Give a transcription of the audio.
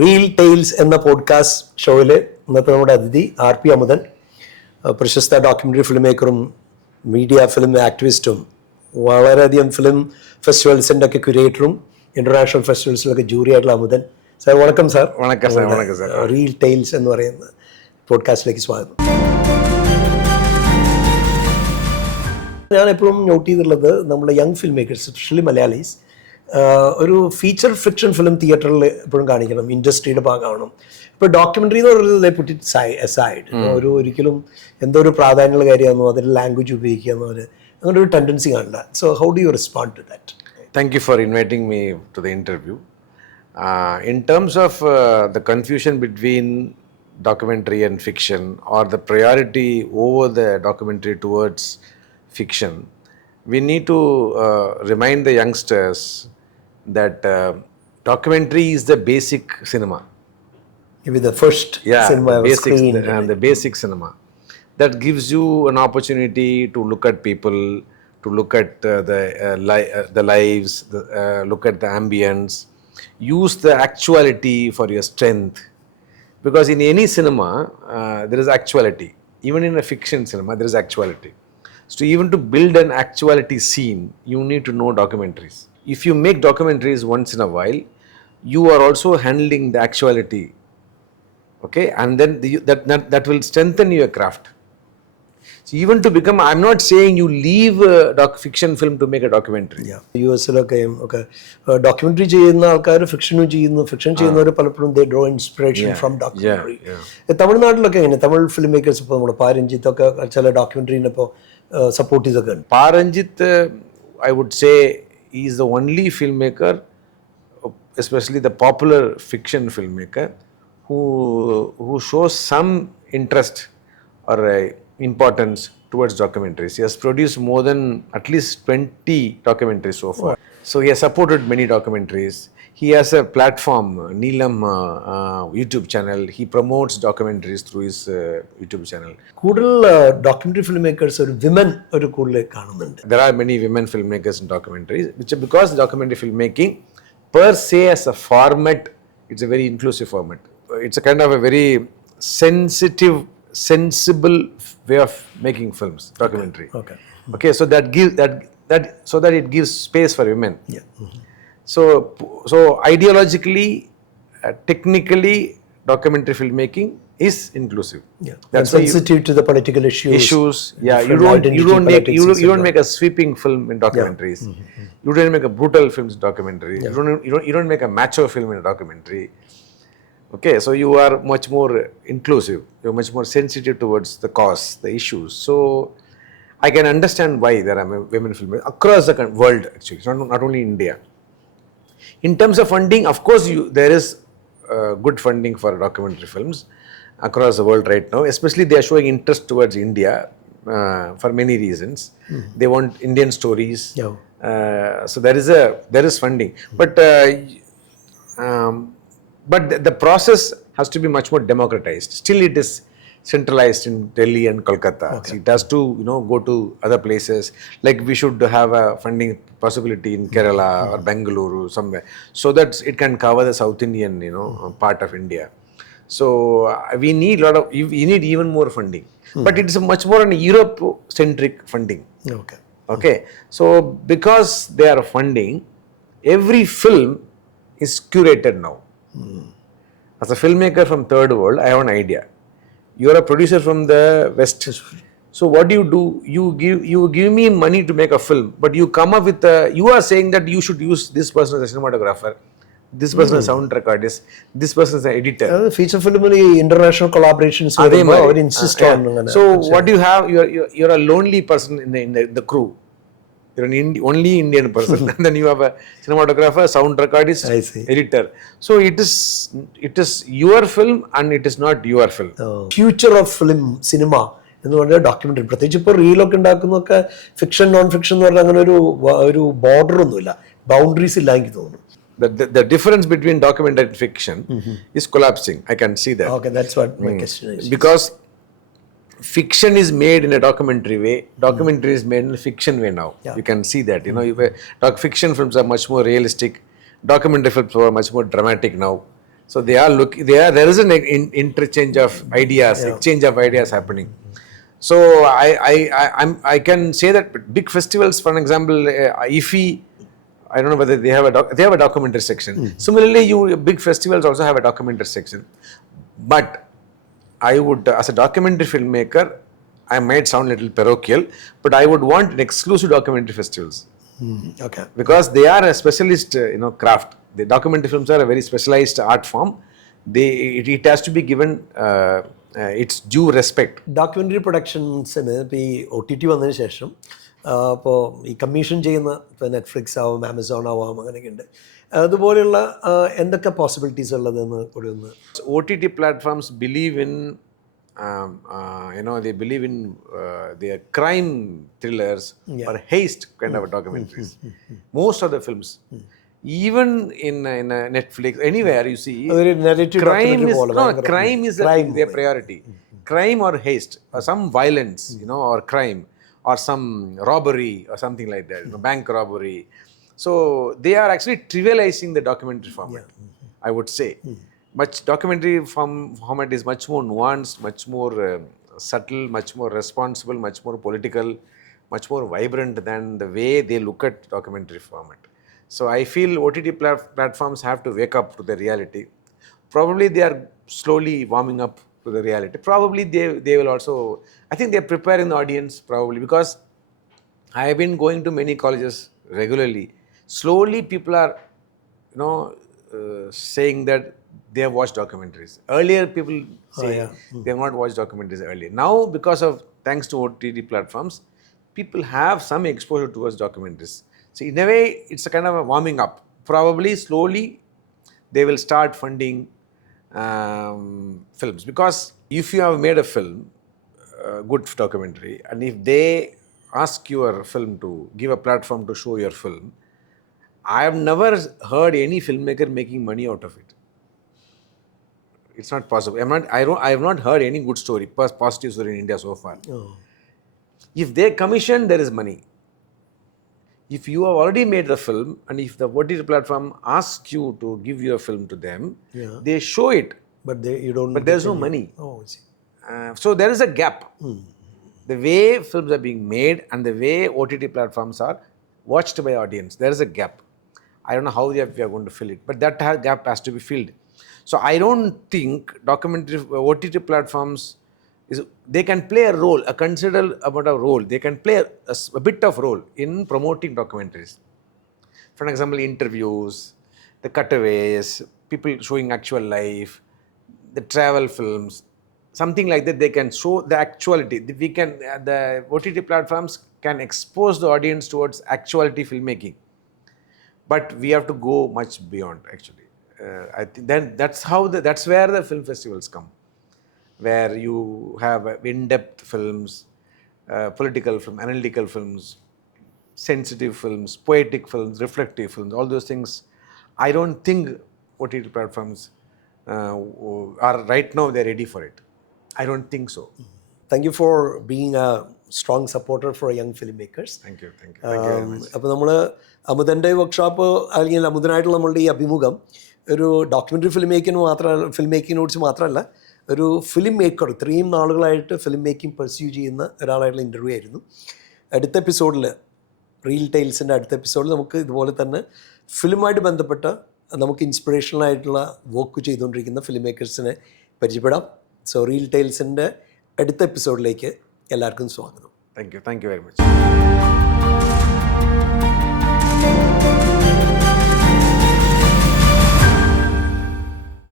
Reel tales എന്ന podcast ഷോയിൽ ഇന്നത്തെ നമ്മുടെ അതിഥി ആർ പി അമുദൻ, പ്രശസ്ത ഡോക്യുമെൻ്ററി ഫിലിം മേക്കറും മീഡിയ ഫിലിം ആക്ടിവിസ്റ്റും വളരെയധികം ഫിലിം ഫെസ്റ്റിവൽസിൻ്റെ ഒക്കെ ക്യൂരേറ്ററും ഇൻ്റർനാഷണൽ ഫെസ്റ്റിവൽസിലൊക്കെ ജൂറി ആയിട്ടുള്ള അമുദൻ സാർ. വണക്കം സാർ. വണക്കം സാർ. വണക്കം സാർ. റീൽ ടെയിൽസ് എന്ന് പറയുന്ന പോഡ്കാസ്റ്റിലേക്ക് സ്വാഗതം. ഞാൻ എപ്പോഴും നോട്ട് ചെയ്തിട്ടുള്ളത് നമ്മുടെ young film makers, especially Malayalees, ഒരു ഫീച്ചർ ഫിക്ഷൻ ഫിലിം തിയേറ്ററിൽ എപ്പോഴും കാണിക്കണം, ഇൻഡസ്ട്രിയുടെ ഭാഗമാവണം. ഇപ്പോൾ ഡോക്യുമെൻ്ററി എന്ന് പറയുന്നത് പുട്ട് ഇറ്റ് അസൈഡ്, ഒരിക്കലും എന്തോ ഒരു പ്രാധാന്യമുള്ള കാര്യമാണെന്നോ അതിൽ ലാംഗ്വേജ് ഉപയോഗിക്കുക എന്നോ അങ്ങനെ ഒരു ടെൻഡൻസി കാണില്ല. So how do you respond to that? Thank you for inviting me to the interview. In terms of the confusion between documentary and fiction, or the priority over the documentary towards fiction, we need to remind the youngsters that documentary is the basic cinema. Maybe the first cinema ever screened. The basic cinema that gives you an opportunity to look at people, to look at the lives, look at the ambience, use the actuality for your strength. Because in any cinema, there is actuality. Even in a fiction cinema, there is actuality. So even to build an actuality scene, you need to know documentaries. If you make documentaries once in a while, you are also handling the actuality. Okay? And then that will strengthen your craft. So even to become, I'm not saying you leave a fiction film to make a documentary. യുഎസിലൊക്കെയും ഒക്കെ documentary ചെയ്യുന്ന ആൾക്കാർ ഫിക്ഷനും ചെയ്യുന്നു, fiction ചെയ്യുന്നവർ പലപ്പോഴും ദേ draw inspiration from documentary. തമിഴ്നാട്ടിലൊക്കെ എങ്ങനെ Tamil film makers ഇപ്പോൾ നമ്മുടെ പാരഞ്ജിത്ത് ഒക്കെ ചില ഡോക്യുമെന്ററിനെ ഇപ്പോൾ സപ്പോർട്ട് ചെയ്തൊക്കെ ഉണ്ട്. Pa Ranjith, I would say, he is the only filmmaker, especially the popular fiction filmmaker, who shows some interest or importance towards documentaries. He has produced more than at least 20 documentaries so far. So he has supported many documentaries. He has a platform, Neelam YouTube channel. He promotes documentaries through his YouTube channel. കൂടുതൽ documentary film makers ഒരു women ഒരു കൂടുതൽ കാണുന്നുണ്ട്. There are many women filmmakers in documentaries, which because documentary filmmaking per se as a format, it's a very inclusive format. It's a kind of a very sensible way of making films, documentary. Okay, so so that it gives space for women. So ideologically, technically, documentary filmmaking is inclusive. That's sensitive to the political issues. You don't make a sweeping film in documentaries. You don't make a brutal films in documentaries. You don't make a macho film in a documentary. Okay, so you are much more inclusive. You're much more sensitive towards the cause, the issues. So I can understand why there are women filmmakers across the world. Actually, not only India. In terms of funding, of course, there is good funding for documentary films across the world right now. Especially, they are showing interest towards India for many reasons. They want Indian stories. So there is funding, but the process has to be much more democratized. Still, it is centralized in Delhi and Kolkata. So it has to, go to other places. Like we should have a funding possibility in Kerala or Bengaluru somewhere, so that it can cover the South Indian, part of India. So we need even more funding. But it is much more an Europe-centric funding. Okay. So because they are funding, every film is curated now. As a filmmaker from third world, I have an idea. You are a producer from the West. So what do? You give me money to make a film, but you come up with you are saying that you should use this person as a cinematographer, this person as a sound recordist, this person as an editor. Feature film international collaborations or insist on. So what do you have? You're a lonely person in the crew. You're an only Indian person, and then you have a cinematographer, sound recordist, editor. So it is your film, and it is not your film. Future of film cinema എന്ന് പറഞ്ഞാൽ documentary, പ്രത്യേകിച്ച് ഇപ്പോൾ റീലൊക്കെ ഉണ്ടാക്കുന്നതൊക്കെ fiction non fiction എന്ന് പറഞ്ഞാൽ അങ്ങനെ ഒരു border ഒന്നുമില്ല, ബൗണ്ടറീസ് ഇല്ല എനിക്ക് തോന്നുന്നു. The difference between documentary and fiction is collapsing. I can see that. Okay, that's what my question is. Because fiction is made in a documentary way, documentary is made in a fiction way now. You can see that. Fiction films are much more realistic, documentary films are much more dramatic now. So they are looking. There is an interchange of ideas, exchange of ideas happening. So I can say that big festivals, for example, IFI, I don't know whether they have they have a documentary section. Similarly, big festivals also have a documentary section. But I would, as a documentary filmmaker, I might sound a little parochial, but I would want an exclusive documentary festivals. Okay. Because they are a specialist, craft. The documentary films are a very specialized art form. It has to be given its due respect. Documentary പ്രൊഡക്ഷൻസിന് ഇപ്പോൾ ഈ OTT വന്നതിന് ശേഷം ഇപ്പോൾ ഈ commission ചെയ്യുന്ന ഇപ്പോൾ Netflix ആവാം, ആമസോൺ ആവാം, അങ്ങനെയൊക്കെ ഉണ്ട്. അതുപോലെയുള്ള എന്തൊക്കെ പോസിബിലിറ്റീസ് ഉള്ളതെന്ന് കൂടി ഒന്ന്. OTT platforms believe in, they believe in their crime thrillers or heist kind of documentaries. Most of the films, even in Netflix, anywhere you see, crime is their priority. Crime or haste or some violence, or crime or some robbery or something like that, bank robbery. So they are actually trivializing the documentary format, I would say. Much documentary format is much more nuanced, much more subtle, much more responsible, much more political, much more vibrant than the way they look at documentary format. So I feel OTT platforms have to wake up to the reality. Probably they are slowly warming up to the reality. Probably they will also, I think they are preparing the audience, probably, because I have been going to many colleges regularly. Slowly people are, saying that they have watched documentaries. Earlier people say they have not watched documentaries earlier. Now, because of, thanks to OTT platforms, people have some exposure towards documentaries. So in a way, it's a kind of a warming up. Probably slowly they will start funding films, because if you have made a film, good documentary, and if they ask your film to give a platform to show your film, I have never heard any filmmaker making money out of it. It's not possible. I have not heard any good story, positive story in India so far. If they commission, there is money. If you have already made the film, and if the OTT platform asks you to give your film to them, they show it. But you don't. But there's no money. Oh, I see. So there is a gap. The way films are being made and the way OTT platforms are watched by audience, there is a gap. I don't know how we are going to fill it, but that gap has to be filled. So I don't think OTT platforms they can play a role, a considerable amount of role. They can play a bit of role in promoting documentaries. For example, interviews, the cutaways, people showing actual life, the travel films, something like that. They can show the actuality. The OTT platforms can expose the audience towards actuality filmmaking. But we have to go much beyond, actually. I think then that's where the film festivals come, where you have in-depth films, political film, analytical films, sensitive films, poetic films, reflective films, all those things. I don't think OTT platforms are right now, they're ready for it. I don't think so. Thank you for being a strong supporter for young filmmakers. Thank you very much. അപ്പോൾ നമ്മൾ അമുദൻ്റെ workshop അല്ലെങ്കിൽ അമുദനായിട്ടുള്ള നമ്മളുടെ ഈ അഭിമുഖം ഒരു documentary film കുറിച്ച് മാത്രമല്ല, ഒരു ഫിലിം മേക്കർ ഇത്രയും നാളുകളായിട്ട് ഫിലിം മേക്കിംഗ് പെർസ്യൂ ചെയ്യുന്ന ഒരാളായിട്ടുള്ള ഇൻ്റർവ്യൂ ആയിരുന്നു. അടുത്ത എപ്പിസോഡിൽ, റീൽ ടെയിൽസിൻ്റെ അടുത്ത എപ്പിസോഡിൽ നമുക്ക് ഇതുപോലെ തന്നെ ഫിലിമായിട്ട് ബന്ധപ്പെട്ട നമുക്ക് ഇൻസ്പിറേഷണലായിട്ടുള്ള വർക്ക് ചെയ്തുകൊണ്ടിരിക്കുന്ന ഫിലിം മേക്കേഴ്സിനെ പരിചയപ്പെടാം. സോ റീൽ ടെയിൽസിൻ്റെ അടുത്ത എപ്പിസോഡിലേക്ക് എല്ലാവർക്കും സ്വാഗതം. Thank you very much.